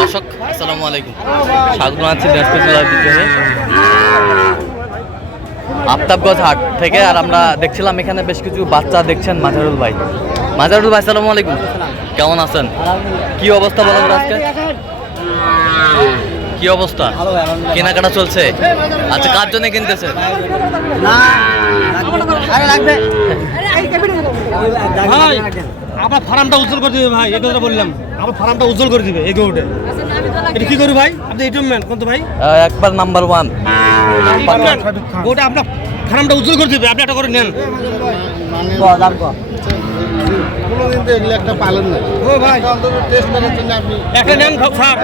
দর্শক আসসালামু আলাইকুম। স্বাগত জানাচ্ছি দিনাজপুর জেলার বিদ্রোহে। আফতাবগঞ্জ হাট থেকে আর আমরা দেখছিলাম এখানে বেশ কিছু বাচ্চা দেখছেন মাজারুল ভাই। মাজারুল ভাই আসসালামু আলাইকুম। কেমন আছেন? কি অবস্থা বলেন আজকে? কি অবস্থা? কেনাকাটা চলছে? আচ্ছা কার জন্য কিনতেছে ভাই আমার ফার্মটা উজ্জ্বল করে দিবে ভাই এই কথাটা বললাম। আমার ফার্মটা উজ্জ্বল করে দিবে এই গরুটা এটা কি করি ভাই? আপনি এইটম ম্যান কোন তো ভাই? একবার নাম্বার ওয়ান। গোটা আপনার ফার্মটা উজ্জ্বল করে দিবে আপনি একটা করে নেন। কোনোদিন তো এগুলো একটা পালন না ও ভাই। টেস্ট করার জন্য আপনি একটা নেন স্যার।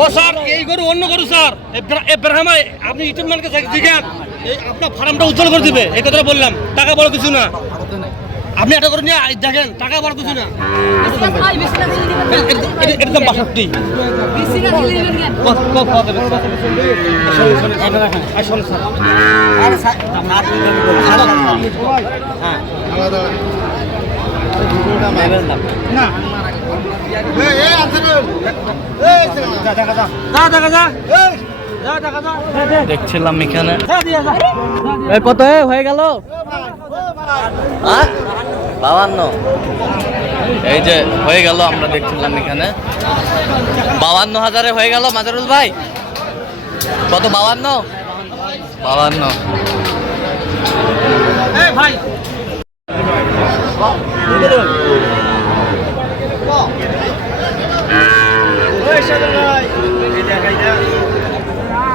ও স্যার এই গরু অন্য গরু স্যার। আপনি ইউটিউব ম্যানকে জিজ্ঞান এই আপনার ফার্মটা উজ্জ্বল করে দিবে এই কথাটা বললাম। টাকা বড় কিছু না। আপনি এটা করে নিয়ে দেখেন টাকা বড় কিছু না। বাষট্টি দেখা যা যা দেখা যা। যা দেখা যা। দেখছিলাম এখানে। কত? এ, হয়ে গেল। বাবান্ন। এই যে হয়ে গেল আমরা দেখছিলাম এখানে। বাবান্ন হাজারে হয়ে গেল মাজারুল ভাই। কত বাবান্ন? বাবান্ন। ভাই। টাকাটা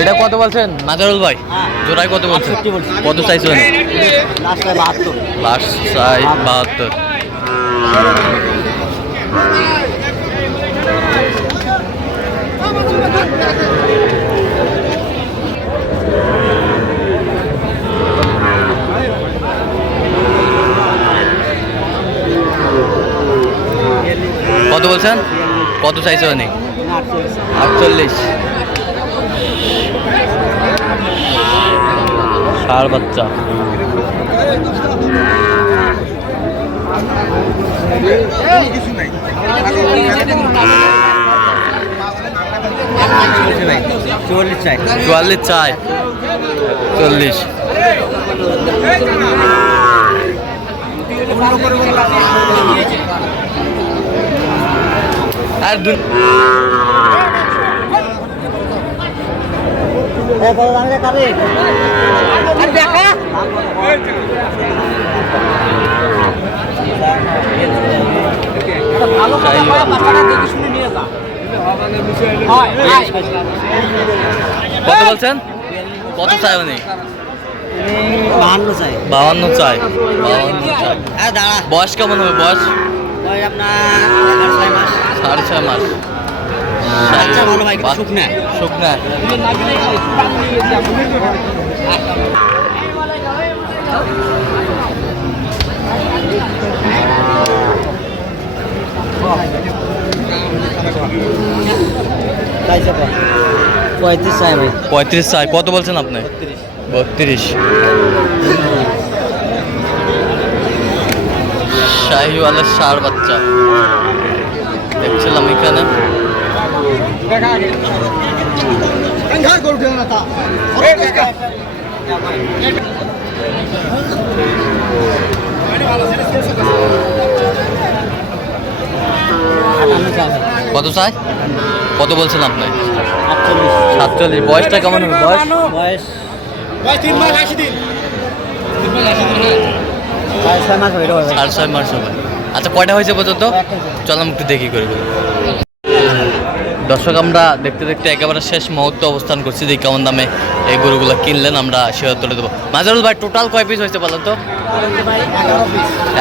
এটা কত বলছেন? নাজারুল ভাই জোড়ায় কত বলছেন? কত চাইছেন? লাস্ট চাই বাহাত্তর। কত বলছেন? কত চাইছে অনেক আটচল্লিশ। ষাড় বাচ্চা। চুয়াল্লিশ চাই। চল্লিশ। আর কত বলছেন? কত চাই অনেক বাহান্ন চাই। বাউান্ন চাই। বাউান্ন চাই দাঁড়া। বয়স কেমন হবে? বয়স? আপনার ছয় মাস। সাড়ে ছয় মাস। শুকনা। পঁয়ত্রিশ চাই ভাই। পঁয়ত্রিশ চাই। কত বলছেন আপনি? বত্রিশ। শাহিওয়ালের সার বাচ্চা। দেখছিলাম এখানে। কত চাই? কত বলছেন আপনি সাতচল্লিশ। বয়সটা কেমন হবে? বয়স? বয়স ভাই তিন মাস আশি দিন। সাড়ে ছয় মাস যাবে সাড়ে ছয় মাস হবে। আচ্ছা কয়টা হয়েছে পর্যন্ত? চলাম একটু দেখি করে দর্শক, আমরা দেখতে দেখতে একেবারে শেষ মুহূর্ত অবস্থান করছি। যে কেমন দামে এই গরুগুলো কিনলেন, আমরা শেয়ার তুলে দেবো। মাজারুল ভাই টোটাল কয় পিস হয়েছে বলেন তো?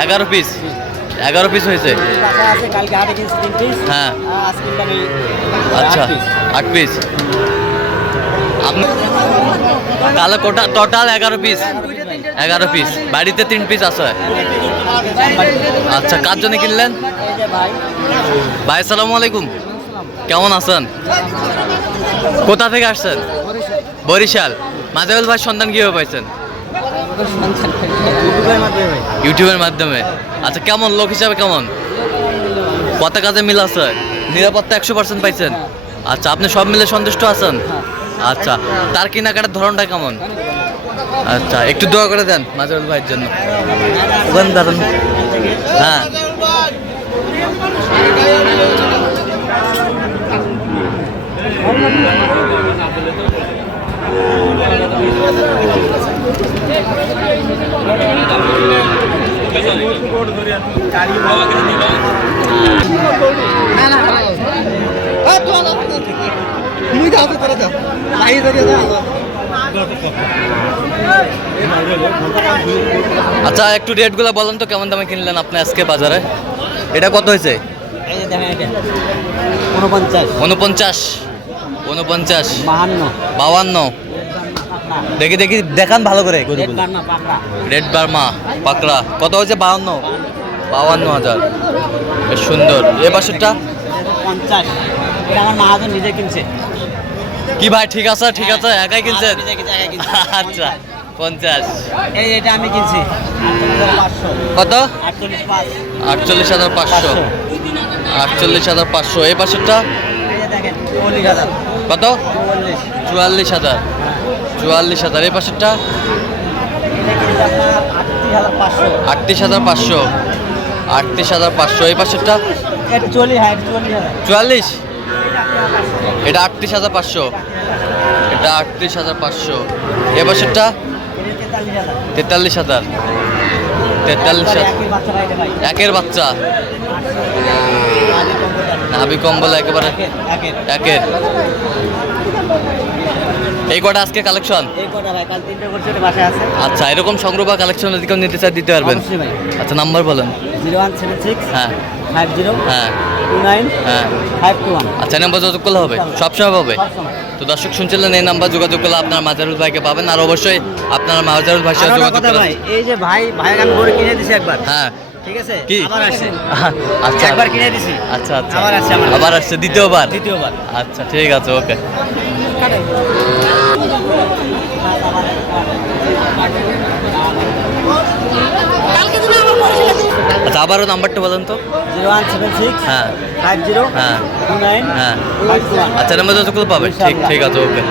এগারো পিস এগারো পিস হয়েছে? হ্যাঁ। আচ্ছা আট পিস আপনি তাহলে টোটাল এগারো পিস এগারো পিস বাড়িতে তিন পিস আছে। আচ্ছা কার জন্য কিনলেন? ভাই আসসালামু আলাইকুম। কেমন আছেন? কোথা থেকে আসছেন? বরিশাল। মাজাবুল ভাই, সন্ধান কীভাবে পাইছেন? ইউটিউবের মাধ্যমে। ইউটিউবের মাধ্যমে আচ্ছা কেমন? লোক হিসাবে কেমন? কত কাজে মিল আছে? নিরাপত্তা একশো পার্সেন্ট পাইছেন। আচ্ছা আপনি সব মিলে সন্তুষ্ট আছেন? আচ্ছা তার কেনাকাটার ধরনটা কেমন? আচ্ছা একটু দোয়া করে দেন মাজারুল ভাইয়ের জন্য। ওখানে দাঁড়ান। হ্যাঁ। তুমি যাও তো তোরা যাও আই ধরিয়ে দাও আচ্ছা একটু রেটগুলো বলেন তো কেমন দামে কিনলেন আপনি আজকে বাজারে? এটা কত হয়েছে? উনপঞ্চাশ উনপঞ্চাশ বাহান্ন। দেখি দেখি দেখান ভালো করে। রেড বার্মা পাকড়া। কত হয়েছে? বাউান্ন বাউান্ন হাজার। বেশ সুন্দর। এ বাসেরটা পঞ্চাশ। আমার নিজে কিনছে। কি ভাই ঠিক আছে ঠিক আছে একাই কিনছেন? কিনছে, আচ্ছা পঞ্চাশ। এই এটা আমি কিনছি। কত? আটচল্লিশ হাজার পাঁচশো। আটচল্লিশ হাজার পাঁচশো। এই পাশেরটা? কত? চুয়াল্লিশ হাজার। চুয়াল্লিশ হাজার। এই পাশেরটা? আটত্রিশ হাজার পাঁচশো। আটত্রিশ হাজার পাঁচশো। এই পাশেরটা? হ্যাঁ চুয়াল্লিশ? এটা আটত্রিশ হাজার পাঁচশো। এটা আটত্রিশ হাজার পাঁচশো। এবার পাশেরটা তেতাল্লিশ হাজার। তেতাল্লিশ হাজার। একের বাচ্চা। নাভি কম্বল একেবারে। একের। এই কটা আজকে কালেকশন ভাই আচ্ছা এরকম সংগ্রহ বা কালেকশন যদি কেউ নিতে চায় দিতে পারবেন? আচ্ছা নাম্বার বলেন। জিরো ওয়ান সেভেন সিক্স হ্যাঁ। ফাইভ জিরো হ্যাঁ। টু নাইন হ্যাঁ। Five two one. আচ্ছা নাম্বার যোগাযোগ করলে হবে? সবসময়। সবসময়। তো দর্শক শুনছিলেন এই নাম্বার যোগাযোগ করলে আপনার মাজারুল ভাইকে পাবেন আর অবশ্যই আপনার মাজারুল ভাইয়ের সাথে যোগাযোগ করবেন ভাই এই যে ভাই ভাই আমি গরু কিনে দিছি একবার। হ্যাঁ। ঠিক আছে? কি? আবার আসছে। আচ্ছা। একবার কিনে দিছি। আচ্ছা আচ্ছা। আবার আসছে আবার আসছে দ্বিতীয়বার? দ্বিতীয়বার। আচ্ছা ঠিক আছে ওকে। আচ্ছা আবারও নাম্বারটা বলুন তো। জিরো ওয়ান সেভেন সিক্স হ্যাঁ। ফাইভ জিরো হ্যাঁ। টু নাইন হ্যাঁ। আচ্ছা নাম্বার তো পাবেন। পাবে ঠিক ঠিক আছে ওকে।